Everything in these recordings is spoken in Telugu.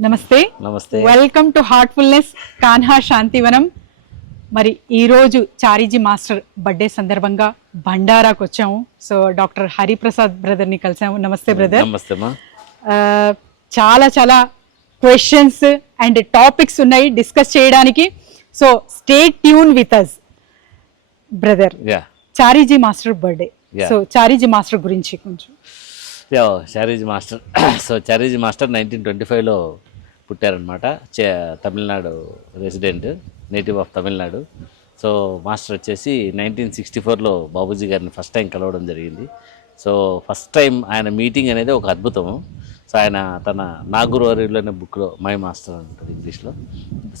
నమస్తే. నమస్తే. Welcome to heartfulness Kanha Shantivanam మరి ఈరోజు చారీజీ మాస్టర్ బర్త్డే సందర్భంగా బండారాకు వచ్చాము. సో డాక్టర్ హరిప్రసాద్ బ్రదర్ని కలిసాము. నమస్తే బ్రదర్. నమస్తే చాలా చాలా క్వశ్చన్స్ అండ్ టాపిక్స్ ఉన్నాయి డిస్కస్ చేయడానికి. So stay tune with us brother Chariji master birthday. So Chariji master గురించి కొంచెం. Yo Chariji master. So Chariji master nineteen twenty ఫైవ్లో పుట్టారనమాట చే Tamilnadu resident native of Tamilnadu. So master వచ్చేసి నైన్టీన్ సిక్స్టీ ఫోర్లో బాబూజీ గారిని ఫస్ట్ టైం కలవడం జరిగింది. సో ఫస్ట్ టైం ఆయన మీటింగ్ అనేది ఒక అద్భుతము. సో ఆయన తన నాగురువారిలోనే బుక్లో మై మాస్టర్ అంటుంది ఇంగ్లీష్లో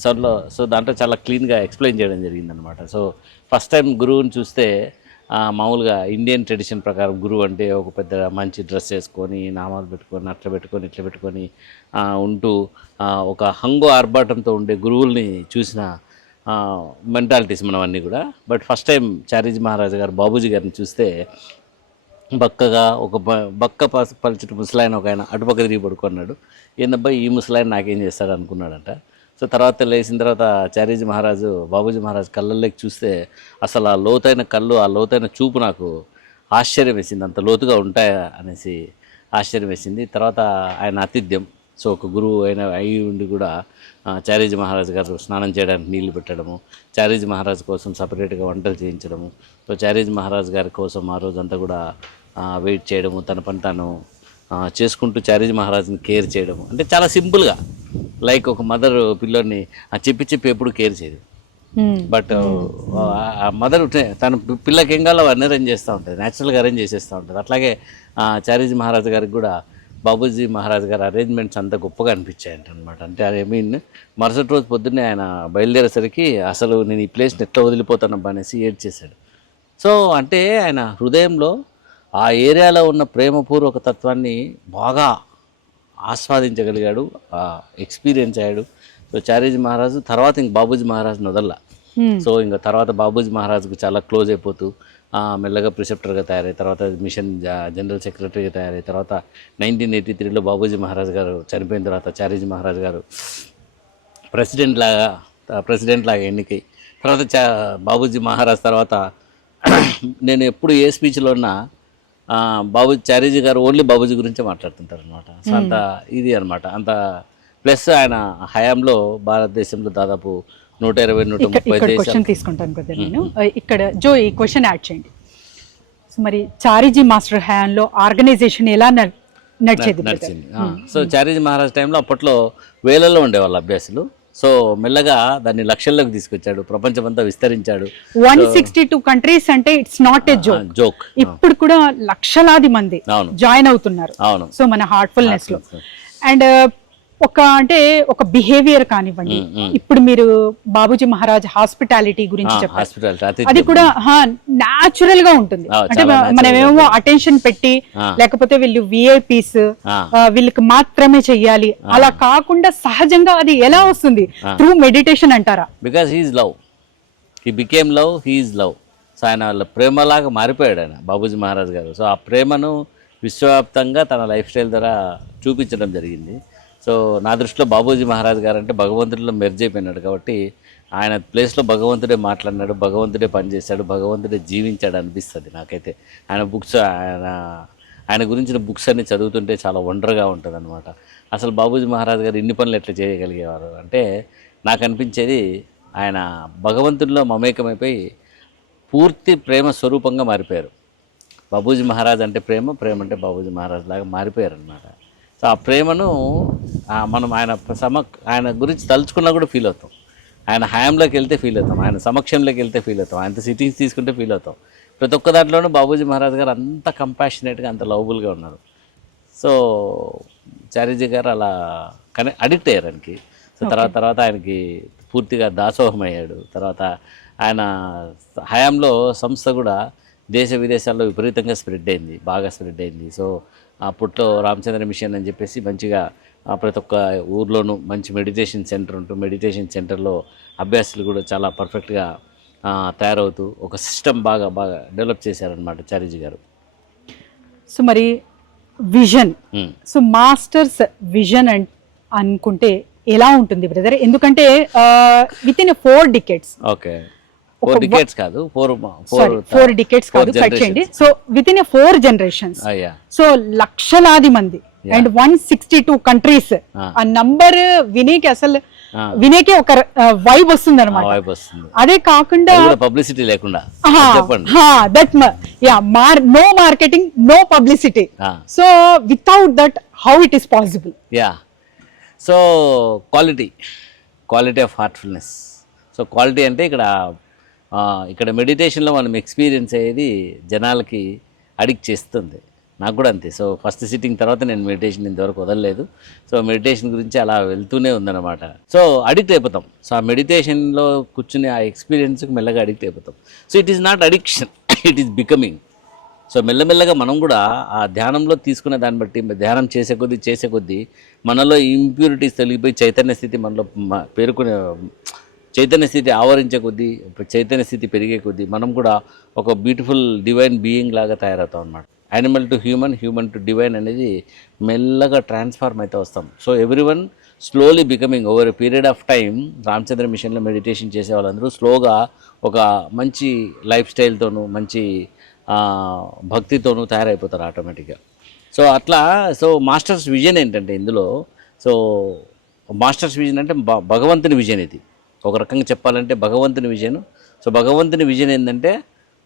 సో సో దాంట్లో చాలా క్లీన్గా ఎక్స్ప్లెయిన్ చేయడం జరిగిందనమాట సో ఫస్ట్ టైం గురువుని చూస్తే మామూలుగా ఇండియన్ ట్రెడిషన్ ప్రకారం గురువు అంటే ఒక పెద్ద మంచి డ్రెస్ వేసుకొని నామాలు పెట్టుకొని అట్లా పెట్టుకొని ఇట్లా పెట్టుకొని ఉంటూ ఒక హంగు ఆర్భాటంతో ఉండే గురువుల్ని చూసిన మెంటాలిటీస్ మనం అన్నీ కూడా. But first time Chariji Maharaja గారు బాబూజీ గారిని చూస్తే బక్కగా ఒక బక్క పస ముసలాయన ఒక ఆయన అటుపక్క తిరిగి పడుకున్నాడు. ఏందబ్బా ఈ ముసలాయన నాకేం చేస్తాడు అనుకున్నాడంట. సో తర్వాత లేచిన తర్వాత చారీజీ మహారాజు బాబూజీ మహారాజు కళ్ళల్లోకి చూస్తే అసలు ఆ లోతైన కళ్ళు ఆ లోతైన చూపు నాకు ఆశ్చర్యం వేసింది. అంత లోతుగా ఉంటాయా అనేసి ఆశ్చర్యం వేసింది. తర్వాత ఆయన ఆతిథ్యం. సో ఒక గురువు అయిన అయి ఉండి కూడా చారీజీ మహారాజు గారు స్నానం చేయడానికి నీళ్ళు పెట్టడము చారీజీ మహారాజు కోసం సపరేట్గా వంటలు చేయించడము సో చారీజీ మహారాజు గారి కోసం ఆ రోజంతా కూడా వెయిట్ చేయడము తన పని తాను చేసుకుంటూ చారీజీ మహారాజుని కేర్ చేయడము. అంటే చాలా సింపుల్గా లైక్ ఒక మదర్ పిల్లోని ఆ చెప్పి చెప్పి ఎప్పుడు కేర్ చేయదు. Hmm. బట్ ఆ మదర్ తన పిల్లకి ఏం కావాలో అవన్నీ అరేంజ్ చేస్తూ ఉంటుంది. న్యాచురల్గా అరేంజ్ చేసేస్తూ ఉంటుంది. అట్లాగే ఆ, చారీజీ మహారాజు గారికి కూడా బాబూజీ మహారాజు గారి అరేంజ్మెంట్స్ అంత గొప్పగా అనిపించాయంట అనమాట అంటే ఐ మీన్ మరుసటి రోజు పొద్దున్నే ఆయన బయలుదేరేసరికి అసలు నేను ఈ ప్లేస్ని ఎట్లా వదిలిపోతానబ్బా అనేసి ఏడ్చేశాడు. సో అంటే ఆయన హృదయంలో ఆ ఏరియాలో ఉన్న ప్రేమపూర్వక తత్వాన్ని బాగా ఆస్వాదించగలిగాడు ఎక్స్పీరియన్స్ అయ్యాడు. సో చారీజీ మహారాజు తర్వాత ఇంక బాబూజీ మహారాజుని వదల్లా సో ఇంకా తర్వాత బాబూజీ మహారాజుకు చాలా క్లోజ్ అయిపోతూ మెల్లగా ప్రిసెప్టర్గా తయారై తర్వాత మిషన్ జనరల్ సెక్రటరీగా తయారై తర్వాత నైన్టీన్ ఎయిటీ త్రీలో బాబూజీ మహారాజ్ గారు చనిపోయిన తర్వాత చారీజీ మహారాజ్ గారు ప్రెసిడెంట్ లాగా ప్రెసిడెంట్ లాగా ఎన్నికై తర్వాత చా బాబూజీ మహారాజ్ తర్వాత నేను ఎప్పుడు ఏ స్పీచ్లో ఉన్నా బాబు చారీజీ గారు ఓన్లీ బాబూజీ గురించే మాట్లాడుతుంటారు అనమాట సో అంత ఇది అనమాట అంత ప్లస్ ఆయన హయాంలో భారతదేశంలో దాదాపు నూట ఇరవై నూట ముప్పై క్వశ్చన్ తీసుకుంటాను కదా నేను. ఇక్కడ జో ఈ క్వశ్చన్ యాడ్ చేయండి. సో మరి చారీజీ మాస్టర్ హయాంలో ఆర్గనైజేషన్ ఎలా నడ్- నడిచేది? నడిచింది. సో చారీజీ మహారాజ్ టైంలో అప్పట్లో వేలల్లో ఉండేవాళ్ళు అభ్యాసులు. సో మెల్లగా దాన్ని లక్షల్లోకి తీసుకొచ్చాడు. ప్రపంచమంతా విస్తరించాడు. వన్ సిక్స్టీ టూ కంట్రీస్ అంటే it's not a joke joke ఇప్పుడు కూడా లక్షలాది మంది. జాయిన్ అవుతున్నారు. అవును. సో మన హార్ట్ఫుల్నెస్లో. అండ్ ఒక అంటే ఒక బిహేవియర్ కానివ్వండి. ఇప్పుడు మీరు బాబూజీ మహారాజ్ హాస్పిటాలిటీ గురించి చెప్పారు. అది కూడా నాచురల్గా ఉంటుంది. అంటే చాలా మనమేమో అటెన్షన్ పెట్టి. లేకపోతే వీళ్ళు విఐపీస్. వీళ్ళకి మాత్రమే చెయ్యాలి. అలా కాకుండా సహజంగా అది ఎలా వస్తుంది? త్రూ మెడిటేషన్ అంటారా? Because he's love he became love he's love so ఆయన వాళ్ళ ప్రేమలాగా మారిపోయాడు ఆయన బాబూజీ మహారాజ్ గారు. సో ఆ ప్రేమను విశ్వవ్యాప్తంగా తన లైఫ్ స్టైల్ ద్వారా చూపించడం జరిగింది. సో నా దృష్టిలో బాబూజీ మహారాజ్ గారు అంటే భగవంతుడిలో మెర్జ్ అయిపోయినాడు కాబట్టి ఆయన ప్లేస్లో భగవంతుడే మాట్లాడినాడు భగవంతుడే పనిచేశాడు భగవంతుడే జీవించాడు అనిపిస్తుంది నాకైతే. ఆయన బుక్స్ ఆయన ఆయన గురించిన బుక్స్ అన్ని చదువుతుంటే చాలా వండర్గా ఉంటుంది అనమాట అసలు బాబూజీ మహారాజ్ గారు ఇన్ని పనులు ఎట్లా చేయగలిగేవారు అంటే నాకు అనిపించేది ఆయన భగవంతుడిలో మమేకమైపోయి పూర్తి ప్రేమ స్వరూపంగా మారిపోయారు. బాబూజీ మహారాజ్ అంటే ప్రేమ ప్రేమ అంటే బాబూజీ మహారాజ్ లాగా మారిపోయారు అనమాట సో ఆ ప్రేమను మనం ఆయన సమ ఆయన గురించి తలుచుకున్నా కూడా ఫీల్ అవుతాం. ఆయన హయాంలోకి వెళ్తే ఫీల్ అవుతాం. ఆయన సమక్షంలోకి వెళ్తే ఫీల్ అవుతాం. ఆయన సిటీస్ తీసుకుంటే ఫీల్ అవుతాం. ప్రతి ఒక్క దాంట్లోనూ బాబూజీ మహారాజ్ గారు అంత కంపాషనేట్గా అంత లవబుల్గా ఉన్నారు. సో చారీజీ గారు అలా కనే అడిక్ట్ అయ్యారు ఆయనకి. సో తర్వాత తర్వాత ఆయనకి పూర్తిగా దాసోహం అయ్యాడు. తర్వాత ఆయన హయాంలో సంస్థ కూడా దేశ విదేశాల్లో విపరీతంగా స్ప్రెడ్ అయింది. బాగా స్ప్రెడ్ అయింది. సో అప్పట్లో రామచంద్ర మిషన్ అని చెప్పేసి మంచిగా ఆ, ప్రతి ఒక్క ఊర్లోనూ మంచి మెడిటేషన్ సెంటర్ ఉంటూ మెడిటేషన్ సెంటర్లో అభ్యాసులు కూడా చాలా పర్ఫెక్ట్గా తయారవుతూ ఒక సిస్టమ్ బాగా బాగా డెవలప్ చేశారనమాట చారీజీ గారు. సో మరి vision. So masters vision and అనుకుంటే ఎలా ఉంటుంది బ్రదర్? ఎందుకంటే within four decades okay. Four decades కాదు ఫోర్ ఫోర్ ఫోర్ డికెట్స్ కాదు కట్ చేయండి. So within four generations so లక్షలాది మంది. And one sixty two countries Ah. ఆ నంబర్ వినేకి అసలు Ah. వినేకి ఒక వైబ్ వస్తుంది. అనమాట అదే కాకుండా పబ్లిసిటీ లేకుండా. అది చెప్పండి. That ya mar no marketing no publicity Ah. So without that how it is possible ya so quality quality of heartfulness so quality అంటే ఇక్కడ ఇక్కడ మెడిటేషన్లో మనం ఎక్స్పీరియన్స్ అయ్యేది జనాలకి అడిక్ట్ చేస్తుంది. నాకు కూడా అంతే. సో ఫస్ట్ సిట్టింగ్ తర్వాత నేను మెడిటేషన్ ఇంతవరకు వదలలేదు. సో మెడిటేషన్ గురించి అలా వెళ్తూనే ఉందన్నమాట. సో అడిక్ట్ అయిపోతాం. సో ఆ మెడిటేషన్లో కూర్చుని ఆ ఎక్స్పీరియన్స్కి మెల్లగా అడిక్ట్ అయిపోతాం. So it is not addiction it is becoming. So మెల్లమెల్లగా మనం కూడా ఆ ధ్యానంలో తీసుకునే దాన్ని బట్టి ధ్యానం చేసే కొద్దీ చేసే కొద్దీ మనలో ఇంప్యూరిటీస్ తొలగిపోయి చైతన్య స్థితి మనలో పేర్కొనే పేరుకునే చైతన్య స్థితి ఆవరించే కొద్దీ చైతన్య స్థితి పెరిగే కొద్దీ మనం కూడా ఒక బ్యూటిఫుల్ డివైన్ బీయింగ్ లాగా తయారవుతాం అనమాట animal to human human to divine అనేది మెల్లగా ట్రాన్స్ఫార్మ్ అయితే వస్తాం. So every one slowly becoming over a period of time Ramachandra మిషన్లో మెడిటేషన్ చేసే వాళ్ళందరూ స్లోగా ఒక మంచి లైఫ్ స్టైల్తోనూ మంచి భక్తితోనూ తయారైపోతారు ఆటోమేటిక్గా సో అట్లా సో మాస్టర్స్ విజన్ ఏంటంటే ఇందులో సో మాస్టర్స్ విజన్ అంటే భ- భగవంతుని విజన్ ఇది. ఒక రకంగా చెప్పాలంటే భగవంతుని విజయం సో భగవంతుని విజయం ఏంటంటే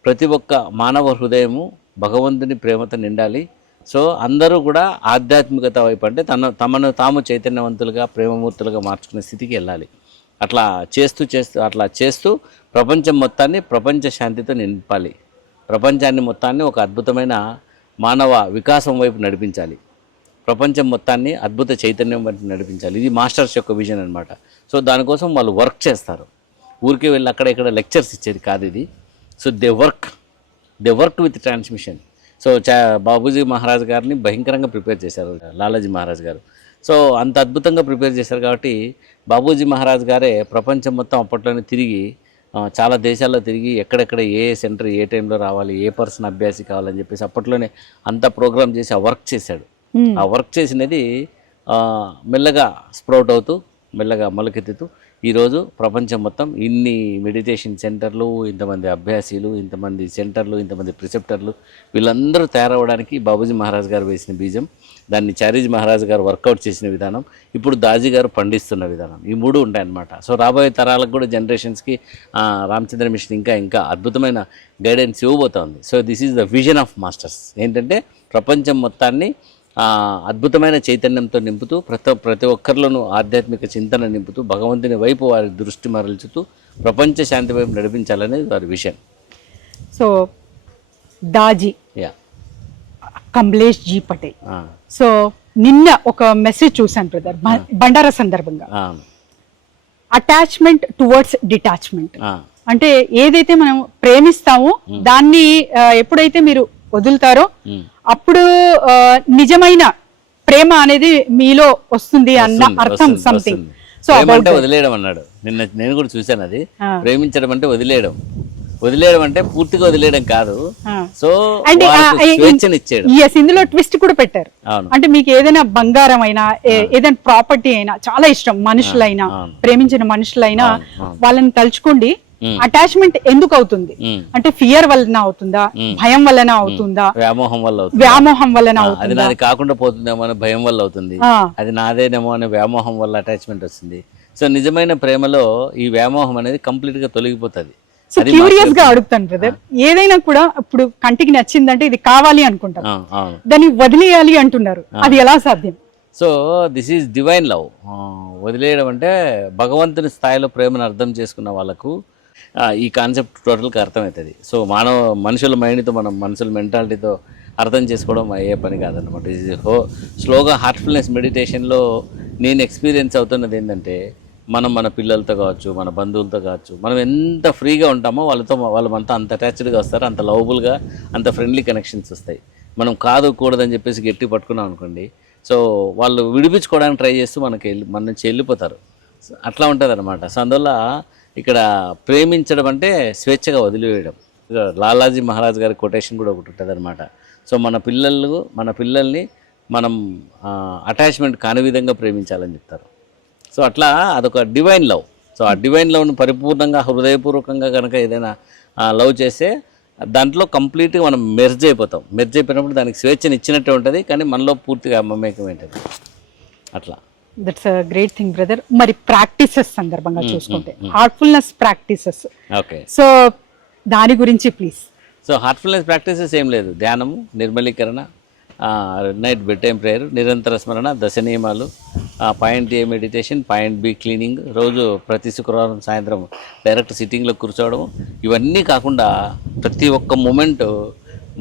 ప్రతి ఒక్క మానవ హృదయము భగవంతుని ప్రేమతో నిండాలి. సో అందరూ కూడా ఆధ్యాత్మికత వైపు అంటే తన తమను తాము చైతన్యవంతులుగా ప్రేమమూర్తులుగా మార్చుకునే స్థితికి వెళ్ళాలి. అట్లా చేస్తూ చేస్తూ అట్లా చేస్తూ ప్రపంచం మొత్తాన్ని ప్రపంచ శాంతితో నింపాలి. ప్రపంచాన్ని మొత్తాన్ని ఒక అద్భుతమైన మానవ వికాసం వైపు నడిపించాలి. ప్రపంచం మొత్తాన్ని అద్భుత చైతన్యం వంటి నడిపించాలి. ఇది మాస్టర్స్ యొక్క విజన్ అనమాట సో దానికోసం వాళ్ళు వర్క్ చేస్తారు. ఊరికే వెళ్ళి అక్కడ ఇక్కడ లెక్చర్స్ ఇచ్చేది కాదు ఇది. So they work. They work with transmission. So చా బాబూజీ మహారాజ్ గారిని భయంకరంగా ప్రిపేర్ చేశారు లాలాజీ మహారాజ్ గారు. సో అంత అద్భుతంగా ప్రిపేర్ చేశారు కాబట్టి బాబూజీ మహారాజ్ గారే ప్రపంచం మొత్తం అప్పట్లోనే తిరిగి చాలా దేశాల్లో తిరిగి ఎక్కడెక్కడ ఏ సెంటర్ ఏ టైంలో రావాలి ఏ పర్సన్ అభ్యాసి కావాలని చెప్పేసి అప్పట్లోనే అంత ప్రోగ్రామ్ చేసి ఆ వర్క్ చేశాడు. ఆ వర్క్ చేసినది మెల్లగా స్ప్రౌట్ అవుతూ మెల్లగా మొలకెత్తుతూ ఈరోజు ప్రపంచం మొత్తం ఇన్ని మెడిటేషన్ సెంటర్లు ఇంతమంది అభ్యాసీలు ఇంతమంది సెంటర్లు ఇంతమంది ప్రిసెప్టర్లు వీళ్ళందరూ తయారవడానికి బాబూజీ మహారాజ్ గారు వేసిన బీజం దాన్ని చారీజ్ మహారాజ్ గారు వర్కౌట్ చేసిన విధానం ఇప్పుడు దాజీ గారు పండిస్తున్న విధానం ఈ మూడు ఉంటాయన్నమాట. సో రాబోయే తరాలకు కూడా జనరేషన్స్కి రామచంద్ర మిషన్ ఇంకా ఇంకా అద్భుతమైన గైడెన్స్ ఇవ్వబోతోంది. So this is the vision of masters. ఏంటంటే ప్రపంచం మొత్తాన్ని అద్భుతమైన చైతన్యంతో నింపుతూ ప్రతి ప్రతి ఒక్కరిలోనూ ఆధ్యాత్మిక చింతన నింపుతూ భగవంతుని వైపు వారి దృష్టి మరల్చుతూ ప్రపంచ శాంతి వైపు నడిపించాలనేది వారి విషయం so Daaji. Ya. Kamlesh ji Patel. So నిన్న ఒక మెసేజ్ చూశాను బ్రదర్ బండారా సందర్భంగా. Attachment towards detachment. అంటే ఏదైతే మనం ప్రేమిస్తామో దాన్ని ఎప్పుడైతే మీరు వదులుతారో అప్పుడు నిజమైన ప్రేమ అనేది మీలో వస్తుంది అన్న అర్థం సంథింగ్ సో అంటే వదిలేయడం అన్నాడు. నిన్న నేను కూడా చూశాను అది. ప్రేమించడం అంటే వదిలేయడం. వదిలేయడం అంటే పూర్తిగా వదిలేయడం కాదు. సో ఎస్ ఇందులో ట్విస్ట్ కూడా పెట్టారు. అంటే మీకు ఏదైనా బంగారం అయినా ఏదైనా ప్రాపర్టీ అయినా చాలా ఇష్టం మనుషులైనా. ప్రేమించిన మనుషులైనా. వాళ్ళని తలుచుకోండి. అటాచ్మెంట్ ఎందుకు అవుతుంది. అంటే ఫియర్ వలన అవుతుందా? భయం వలన అవుతుందా? వ్యామోహం వల్ల అవుతుంది? వ్యామోహం వలన అది నాది కాకుండా పోతుందేమో అనే భయం వల్ల అవుతుంది. అది నాదేనేమో అనే వ్యామోహం వల్ల అటాచ్మెంట్ వస్తుంది. సో నిజమైన ప్రేమలో ఈ వ్యామోహం అనేది కంప్లీట్గా తొలగిపోతుంది. సో క్యూరియస్గా అడుగుతాను బ్రదర్ ఏదైనా కూడా ఇప్పుడు కంటికి నచ్చిందంటే ఇది కావాలి అనుకుంటాం దాన్ని వదిలేయాలి అంటున్నారు. అది ఎలా సాధ్యం? So this is divine love వదిలేయడం అంటే భగవంతుని స్థాయిలో ప్రేమను అర్థం చేసుకున్న వాళ్ళకు ఈ కాన్సెప్ట్ టోటల్గా అర్థమవుతుంది. సో మానవ మనుషుల మైండ్తో మనం మనుషుల మెంటాలిటీతో అర్థం చేసుకోవడం అయ్యే పని కాదనమాట ఇది హో స్లోగా హార్ట్ఫుల్నెస్ మెడిటేషన్లో నేను ఎక్స్పీరియన్స్ అవుతున్నది ఏంటంటే మనం మన పిల్లలతో కావచ్చు మన బంధువులతో కావచ్చు మనం ఎంత ఫ్రీగా ఉంటామో వాళ్ళతో వాళ్ళు మనతో అంత అటాచ్డ్గా వస్తారు అంత లవబుల్గా అంత ఫ్రెండ్లీ కనెక్షన్స్ వస్తాయి. మనం కాదు కూడదని చెప్పేసి గట్టి పట్టుకున్నాం అనుకోండి సో వాళ్ళు విడిపించుకోవడానికి ట్రై చేస్తూ మనకి వెళ్ళి మన నుంచి వెళ్ళిపోతారు. అట్లా ఉంటుంది అనమాట సో అందువల్ల ఇక్కడ ప్రేమించడం అంటే స్వేచ్ఛగా వదిలివేయడం. లాలాజీ మహారాజ్ గారి కొటేషన్ కూడా ఒకటి ఉంటుంది అనమాట సో మన పిల్లలు మన పిల్లల్ని మనం అటాచ్మెంట్ కాని విధంగా ప్రేమించాలని చెప్తారు. సో అట్లా అదొక డివైన్ లవ్ సో ఆ డివైన్ లవ్ను పరిపూర్ణంగా హృదయపూర్వకంగా కనుక ఏదైనా లవ్ చేస్తే దాంట్లో కంప్లీట్గా మనం మెర్జ్ అయిపోతాం. మెర్జ్ అయిపోయినప్పుడు దానికి స్వేచ్ఛను ఇచ్చినట్టే ఉంటుంది కానీ మనలో పూర్తిగా మమేకం ఏంటది? అట్లా. దట్స్ గ్రేట్ థింగ్ బ్రదర్ మరి ప్రాక్టీసెస్ సందర్భంగా చూసుకుంటే. హార్ట్ఫుల్నెస్ ప్రాక్టీసెస్ ఓకే సో దాని గురించి ప్లీజ్ సో హార్ట్ఫుల్నెస్ ప్రాక్టీసెస్ ఏం లేదు. ధ్యానము నిర్మలీకరణ నైట్ బెడ్ టైం ప్రేయర్ నిరంతర స్మరణ దశ నియమాలు point A meditation point B cleaning రోజు ప్రతి శుక్రవారం సాయంత్రం డైరెక్ట్ సిట్టింగ్లో కూర్చోవడం ఇవన్నీ కాకుండా ప్రతి ఒక్క మూమెంట్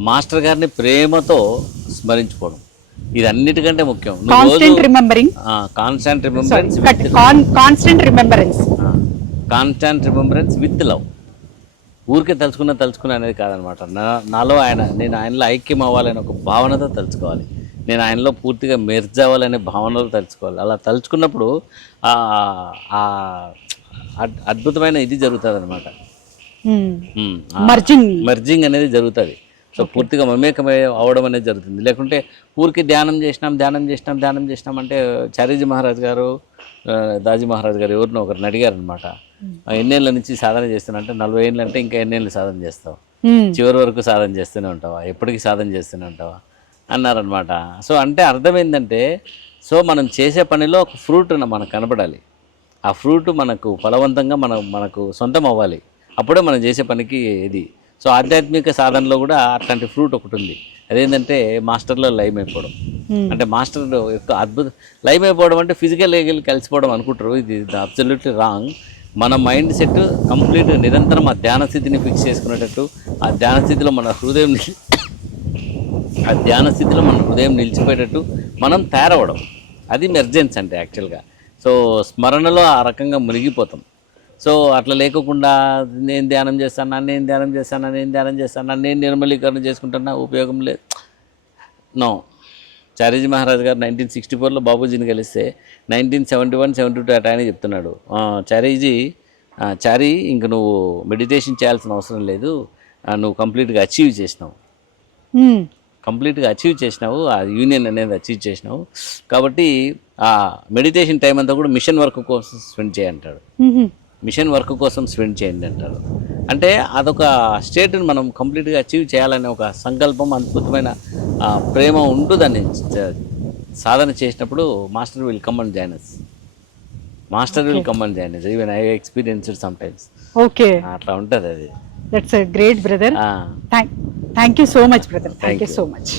మాస్టర్ గారిని ప్రేమతో స్మరించుకోవడం. ఇది అన్నిటికంటే ముఖ్యం constant remembering constant remembrance constant remembrance constant remembrance with love ఊరికే తలుచుకున్న తలుచుకున్న అనేది కాదనమాట. నాలో ఆయన నేను ఆయనలో ఐక్యం అవ్వాలని ఒక భావనతో తలుచుకోవాలి. నేను ఆయనలో పూర్తిగా మెర్జ్ అవ్వాలనే భావనలో తలుచుకోవాలి. అలా తలుచుకున్నప్పుడు ఆ ఆ అద్- అద్భుతమైన ఇది జరుగుతుంది అనమాట మర్జింగ్ మర్జింగ్ అనేది జరుగుతుంది. సో పూర్తిగా మమేకమై అవడం అనేది జరుగుతుంది. లేకుంటే ఊరికి ధ్యానం చేసినాం ధ్యానం చేసినాం ధ్యానం చేసినాం అంటే చారీజీ మహారాజ్ గారు దాజీ మహారాజ్ గారు ఎవరినో ఒకరిని అడిగారు అనమాట ఎన్నేళ్ళ నుంచి సాధన చేస్తున్నా అంటే నలభై ఏళ్ళు అంటే ఇంకా ఎన్నేళ్ళు సాధన చేస్తావు? చివరి వరకు సాధన చేస్తూనే ఉంటావా? ఎప్పటికీ సాధన చేస్తూనే ఉంటావా? అన్నారనమాట సో అంటే అర్థం ఏంటంటే సో మనం చేసే పనిలో ఒక ఫ్రూట్ మనకు కనపడాలి ఆ ఫ్రూట్ మనకు ఫలవంతంగా మన మనకు సొంతం అవ్వాలి. అప్పుడే మనం చేసే పనికి ఇది. సో ఆధ్యాత్మిక సాధనలో కూడా అట్లాంటి ఫ్రూట్ ఒకటి ఉంది. అదేంటంటే మాస్టర్లో లైమ్ అయిపోవడం. అంటే మాస్టర్ యొక్క అద్భుత లైమ్ అయిపోవడం అంటే ఫిజికల్ వెళ్ళి కలిసిపోవడం అనుకుంటారు. ఇది అబ్సల్యూట్లీ రాంగ్ మన మైండ్ సెట్ కంప్లీట్ నిరంతరం ఆ ధ్యాన స్థితిని ఫిక్స్ చేసుకునేటట్టు ఆ ధ్యాన స్థితిలో మన హృదయం ఆ ధ్యాన స్థితిలో మన హృదయం నిలిచిపోయేటట్టు మనం తయారవడం అది మెర్జెన్స్ అంటే యాక్చువల్గా సో స్మరణలో ఆ రకంగా మునిగిపోతాం. సో అట్లా లేకుండా నేను ధ్యానం చేస్తాను నేను ధ్యానం చేస్తాను నేను ధ్యానం చేస్తాను నేను నిర్మలీకరణ చేసుకుంటున్నా ఉపయోగం లేదు. నో చారీజీ మహారాజ్ గారు నైన్టీన్ సిక్స్టీ ఫోర్లో బాబూజీని కలిస్తే nineteen seventy one seventy two at ఆయన చెప్తున్నాడు. "ఆ, చారీజీ చారీ ఇంక నువ్వు మెడిటేషన్ చేయాల్సిన అవసరం లేదు. నువ్వు కంప్లీట్గా అచీవ్ చేసినావు. కంప్లీట్గా అచీవ్ చేసినావు ఆ యూనియన్ అనేది అచీవ్ చేసినావు. కాబట్టి ఆ మెడిటేషన్ టైం అంతా కూడా మిషన్ వర్క్ కోసం స్పెండ్ చేయంటాడు. మిషన్ వర్క్ కోసం స్పెండ్ చేయండి అంటారు. అంటే అదొక స్టేట్ని మనం కంప్లీట్గా అచీవ్ చేయాలనే ఒక సంకల్పం అద్భుతమైన ప్రేమ ఉంటూ దాన్ని సాధన చేసినప్పుడు master will come and join us master will come and join us even I experienced some times okay. అట్లా ఉంటుంది అది. That's great brother thank you so much brother thank you so much